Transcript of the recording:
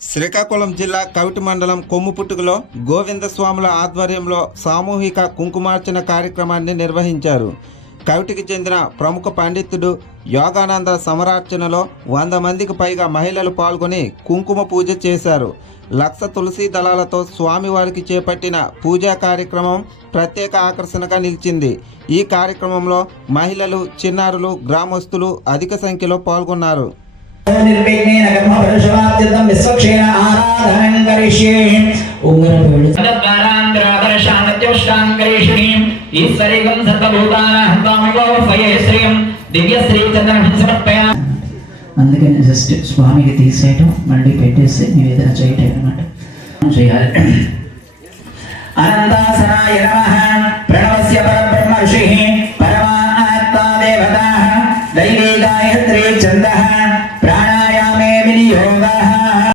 శ్రీకాకుళం జిల్లా కవిటి మండలం కొమ్ముపుట్టుకులో గోవిందస్వాముల ఆధ్వర్యంలో సామూహిక కుంకుమార్చన కార్యక్రమాన్ని నిర్వహించారు. కవిటికి చెందిన ప్రముఖ పండితుడు యోగానంద సమరార్చనలో వంద మందికి పైగా మహిళలు పాల్గొని కుంకుమ పూజ చేశారు. లక్ష తులసి దళాలతో స్వామివారికి చేపట్టిన పూజా కార్యక్రమం ప్రత్యేక ఆకర్షణగా నిలిచింది. ఈ కార్యక్రమంలో మహిళలు చిన్నారులు గ్రామస్తులు అధిక సంఖ్యలో పాల్గొన్నారు. నిర్విఘ్నేన కర్మఫలశవాప్త్యర్థం విశ్వక్షేణ ఆరాధనం కరిష్యే ఉంగరం వేళ్ళు తద్వారాంధ్రాదర్శానత్యోష్టాంకరేషుణీం ఈశ్వరీకం సర్వభూతానాం తామివో ఫయే శ్రీయం దివ్యశ్రీ చంద్రం సమర్పయా అందుకని జస్ట్ స్వామికి తీసేయటం మళ్ళీ పెట్టేసి నివేదన చేయటం అనమాట చేయాలి అనంతాసనాయ నమః ప్రణవస్య పరబ్రహ్మ ఋషిః పరమాత్మా దేవతాః దైవీ గాయత్రీ ఛందః